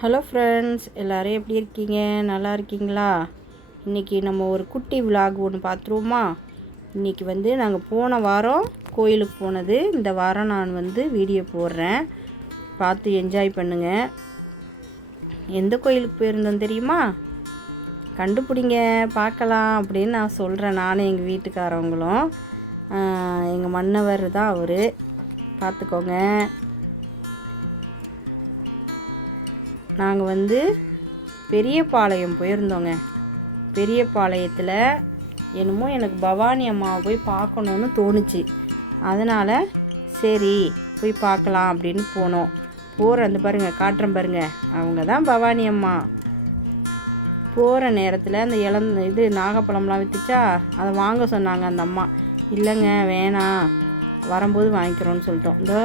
Hello friends, எல்லோரும் எப்படி இருக்கீங்க? நல்லா இருக்கீங்களா? இன்றைக்கி நம்ம ஒரு குட்டி விலாக் ஒன்று பார்த்துருவோமா? இன்றைக்கி நாங்கள் போன வாரம் கோயிலுக்கு போனது. இந்த வாரம் நான் வீடியோ போடுறேன், பார்த்து என்ஜாய் பண்ணுங்கள். எந்த கோயிலுக்கு போயிருந்தோம் தெரியுமா? கண்டுபிடிங்க பார்க்கலாம் அப்படின்னு நான் சொல்கிறேன். நானும் எங்கள் வீட்டுக்காரவங்களும், எங்கள் மன்னவர் தான் அவர், பார்த்துக்கோங்க. நாங்கள் பெரியபாளையம் போயிருந்தோங்க. பெரியபாளையத்தில் என்னமோ எனக்கு பவானி அம்மாவை போய் பார்க்கணுன்னு தோணுச்சு. அதனால் சரி போய் பார்க்கலாம் அப்படின்னு போனோம். போகிற அந்த பாருங்கள், காட்டுறேன் பாருங்கள், அவங்க தான் பவானி அம்மா. போகிற நேரத்தில் அந்த இது நாகப்பழம்லாம் விற்றுச்சா, அதை வாங்க சொன்னாங்க அந்த அம்மா. இல்லைங்க வேணாம், வரும்போது வாங்கிக்கிறோன்னு சொல்லிட்டோம். இந்த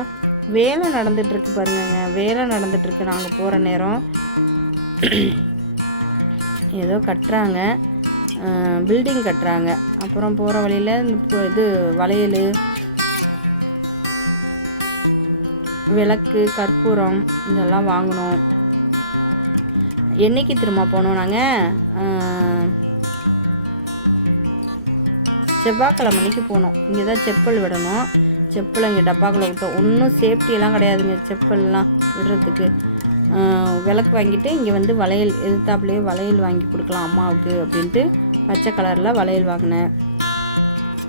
வேலை நடந்துகிட்ருக்கு பாருங்கங்க, வேலை நடந்துகிட்ருக்கு. நாங்கள் போகிற நேரம் ஏதோ கட்டுறாங்க, பில்டிங் கட்டுறாங்க. அப்புறம் போகிற வழியில் இந்த இது வளையல், விளக்கு, கற்பூரம் இதெல்லாம் வாங்கினோம். என்னைக்கு திரும்ப போனோம் நாங்கள்? செவ்வாய்க்கிழமைக்கு போனோம். இங்கே தான் செப்பல் விடணும். செப்பல் இங்கே டப்பாக்குள்ளே விட்டோம். ஒன்றும் சேஃப்டியெல்லாம் கிடையாதுங்க செப்பல்லாம் விடுறதுக்கு. விளக்கு வாங்கிட்டு இங்கே வளையல் எதிர்த்தாப்புலேயே வளையல் வாங்கி கொடுக்கலாம் அம்மாவுக்கு அப்படின்ட்டு பச்சை கலரில் வளையல் வாங்கினேன்.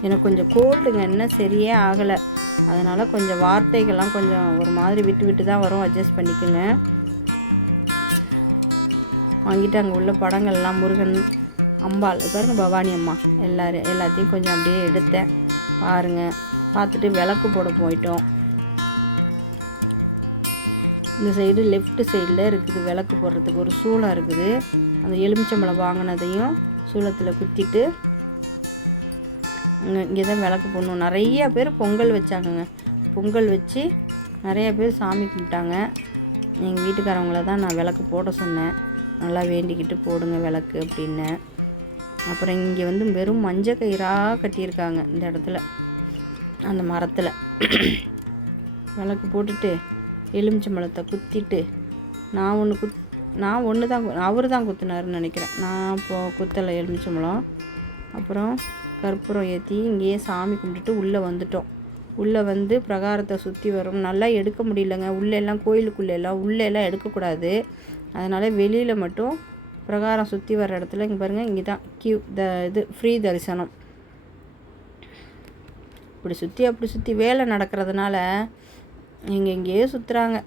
எனக்கு கொஞ்சம் கோல்டுங்க, இன்னும் சரியே ஆகலை. அதனால் கொஞ்சம் வார்த்தைகள்லாம் கொஞ்சம் ஒரு மாதிரி விட்டு விட்டு தான் வரும், அட்ஜஸ்ட் பண்ணிக்கோங்க. வாங்கிட்டு அங்கே உள்ள படங்கள்லாம் முருகன், அம்பாள் பாருங்க, பவானி அம்மா எல்லாத்தையும் கொஞ்சம் அப்படியே எடுத்தேன். பாருங்கள், பார்த்துட்டு விளக்கு போட போயிட்டோம். இந்த சைடு லெஃப்ட் சைடில் இருக்குது விளக்கு போடுறதுக்கு ஒரு சூளம் இருக்குது. அந்த எலுமிச்சம்பழம் வாங்கினதையும் சூளத்தில் குத்திட்டு இங்கே தான் விளக்கு போடணும். நிறையா பேர் பொங்கல் வச்சாங்கங்க. பொங்கல் வச்சு நிறையா பேர் சாமி கும்பிட்டாங்க. எங்கள் வீட்டுக்காரவங்கள தான் நான் விளக்கு போட சொன்னேன். நல்லா வேண்டிக்கிட்டு போடுங்க விளக்கு அப்படின்னேன். அப்புறம் இங்கே வெறும் மஞ்சள் கயிறாக கட்டியிருக்காங்க இந்த இடத்துல, அந்த மரத்தில். விளக்கு போட்டுட்டு எலுமிச்சம்பழத்தை குத்திட்டு நான் ஒன்று தான், அவர் தான் குத்தினாருன்னு நினைக்கிறேன். நான் குத்தலை எலுமிச்சம்பழம். அப்புறம் கற்பூரம் ஏற்றி இங்கேயே சாமி கும்பிட்டுட்டு உள்ளே வந்துட்டோம். உள்ளே பிரகாரத்தை சுற்றி வரும். நல்லா எடுக்க முடியலங்க. உள்ளெல்லாம் கோயிலுக்குள்ளெல்லாம் உள்ளெல்லாம் எடுக்கக்கூடாது. அதனால் வெளியில் மட்டும் பிரகாரம் சுற்றி வர இடத்துல இங்கே பாருங்கள், இங்கே தான் இது ஃப்ரீ தரிசனம். இப்படி சுற்றி அப்படி சுற்றி வேலை நடக்கிறதுனால எங்கேயே சுற்றுறாங்க.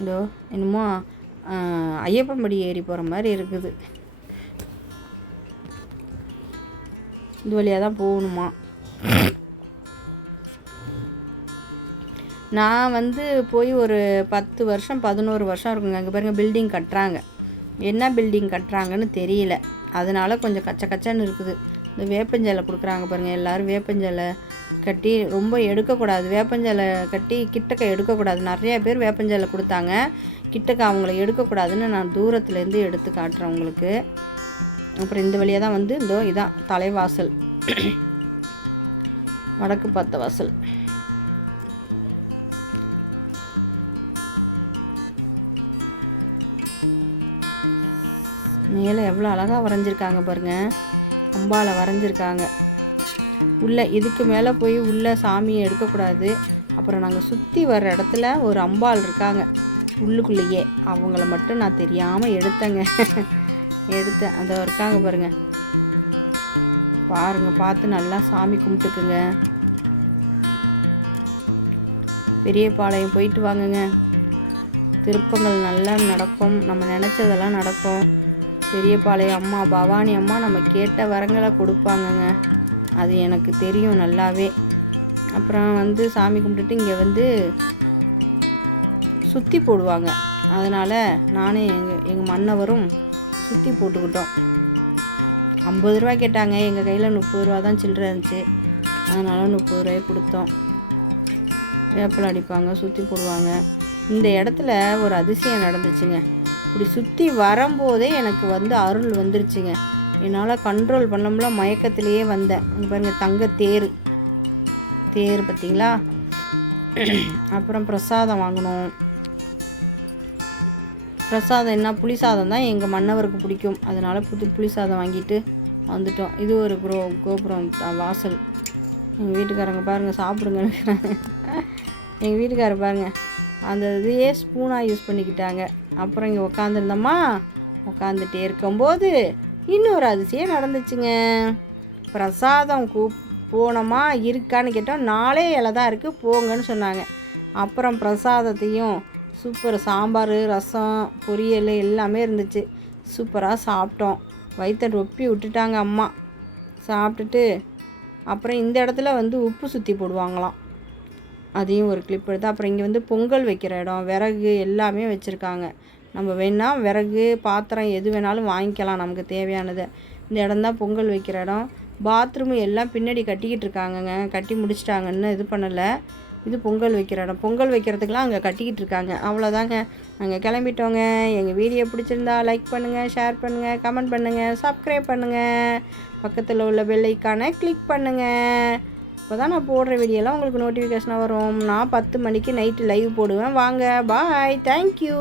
இதோ என்னமோ ஐயப்பன்படி ஏறி போகிற மாதிரி இருக்குது. இது வழியாக தான் போகணுமா. நான் போய் ஒரு 10 வருஷம் 11 வருஷம் இருக்குங்க. அங்கே பாருங்கள், பில்டிங் கட்டுறாங்க. என்ன பில்டிங் கட்டுறாங்கன்னு தெரியல, அதனால கொஞ்சம் கச்ச கச்சன்னு இருக்குது. இந்த வேப்பஞ்சலை கொடுக்குறாங்க பாருங்கள், எல்லோரும் வேப்பஞ்சலை கட்டி ரொம்ப எடுக்கக்கூடாது. வேப்பஞ்சலை கட்டி கிட்டக்க எடுக்கக்கூடாது. நிறையா பேர் வேப்பஞ்சலை கொடுத்தாங்க. கிட்டக்க அவங்கள எடுக்கக்கூடாதுன்னு நான் தூரத்துலேருந்து எடுத்து காட்டுறேன் உங்களுக்கு. அப்புறம் இந்த வழியாக தான் இதோ இதான் தலைவாசல், வடக்கு பார்த்த வாசல். மேலே எவ்வளோ அழகாக வரைஞ்சிருக்காங்க பாருங்கள், அம்பாவை வரைஞ்சிருக்காங்க. உள்ளே இதுக்கு மேலே போய் உள்ளே சாமியை எடுக்கக்கூடாது. அப்புறம் நாங்கள் சுற்றி வர்ற இடத்துல ஒரு அம்பாள் இருக்காங்க உள்ளுக்குள்ளேயே. அவங்கள மட்டும் நான் தெரியாமல் எடுத்தேன். அதை இருக்காங்க பாருங்கள், பார்த்து நல்லா சாமி கும்பிட்டுக்குங்க. பெரியபாளையம் போயிட்டு வாங்குங்க, திருப்பங்கள் நல்லா நடக்கும். நம்ம நினச்சதெல்லாம் நடக்கும். பெரியபாளையம் அம்மா பவானி அம்மா நம்ம கேட்ட வரங்களை கொடுப்பாங்கங்க, அது எனக்கு தெரியும் நல்லாவே. அப்புறம் சாமி கும்பிட்டுட்டு இங்கே சுற்றி போடுவாங்க. அதனால் நானும் எங்கள் மன்னவரும் சுற்றி போட்டுக்கிட்டோம். 50 ரூபா கேட்டாங்க. எங்கள் கையில் 30 ரூபா தான் சில்லறை இருந்துச்சு. அதனால் 30 ரூபாய் கொடுத்தோம். வேப்பிலை அடிப்பாங்க, சுற்றி போடுவாங்க. இந்த இடத்துல ஒரு அதிசயம் நடந்துச்சுங்க. இப்படி சுற்றி வரும்போதே எனக்கு அருள் வந்துருச்சுங்க. என்னால் கண்ட்ரோல் பண்ணோம்ல, மயக்கத்திலேயே வந்தேன். இங்கே பாருங்கள், தங்க தேர் பார்த்திங்களா. அப்புறம் பிரசாதம் வாங்கினோம். பிரசாதம் என்ன புளி சாதம் தான் எங்கள் மன்னவருக்கு பிடிக்கும். அதனால் புளி சாதம் வாங்கிட்டு வந்துட்டோம். இது ஒரு கோபுரம் வாசல். எங்கள் வீட்டுக்காரங்க பாருங்கள் சாப்பிடுங்கன்னு எங்கள் வீட்டுக்காரர் பாருங்கள் அந்த இதையே ஸ்பூனாக யூஸ் பண்ணிக்கிட்டாங்க. அப்புறம் இங்கே உட்காந்துருந்தோமா, உட்காந்துட்டே இருக்கும்போது இன்னொரு அதிசயம் நடந்துச்சுங்க. பிரசாதம் போனோமா இருக்கான்னு கேட்டோம். 4 இலை தான் இருக்குது போங்கன்னு சொன்னாங்க. அப்புறம் பிரசாதத்தையும் சூப்பர் சாம்பார், ரசம், பொரியல் எல்லாமே இருந்துச்சு. சூப்பராக சாப்பிட்டோம். வயிற்றை ரொப்பி விட்டுட்டாங்க அம்மா. சாப்பிட்டுட்டு அப்புறம் இந்த இடத்துல உப்பு சுற்றி போடுவாங்களாம். அதையும் ஒரு கிளிப் எடுத்து அப்புறம் இங்கே பொங்கல் வைக்கிற இடம், விறகு எல்லாமே வச்சுருக்காங்க. நம்ம வேணால் விறகு பாத்திரம் எது வேணாலும் வாங்கிக்கலாம் நமக்கு தேவையானதை. இந்த இடம் தான் பொங்கல் வைக்கிற இடம். பாத்ரூமு எல்லாம் பின்னாடி கட்டிக்கிட்டு இருக்காங்கங்க. கட்டி முடிச்சிட்டாங்கன்னு இது பண்ணலை. இது பொங்கல் வைக்கிற இடம். பொங்கல் வைக்கிறதுக்கெலாம் அங்கே கட்டிக்கிட்டு இருக்காங்க. அவ்வளோதாங்க, நாங்கள் கிளம்பிட்டோங்க. எங்கள் வீடியோ பிடிச்சிருந்தா லைக் பண்ணுங்கள், ஷேர் பண்ணுங்கள், கமெண்ட் பண்ணுங்கள், சப்ஸ்கிரைப் பண்ணுங்கள், பக்கத்தில் உள்ள பெல் ஐக்கானை கிளிக் பண்ணுங்கள். இப்போ தான் நான் போடுற வீடியோலாம் உங்களுக்கு நோட்டிஃபிகேஷனாக வரும். நான் 10 மணிக்கு நைட்டு லைவ் போடுவேன். வாங்க, பாய், தேங்க்யூ.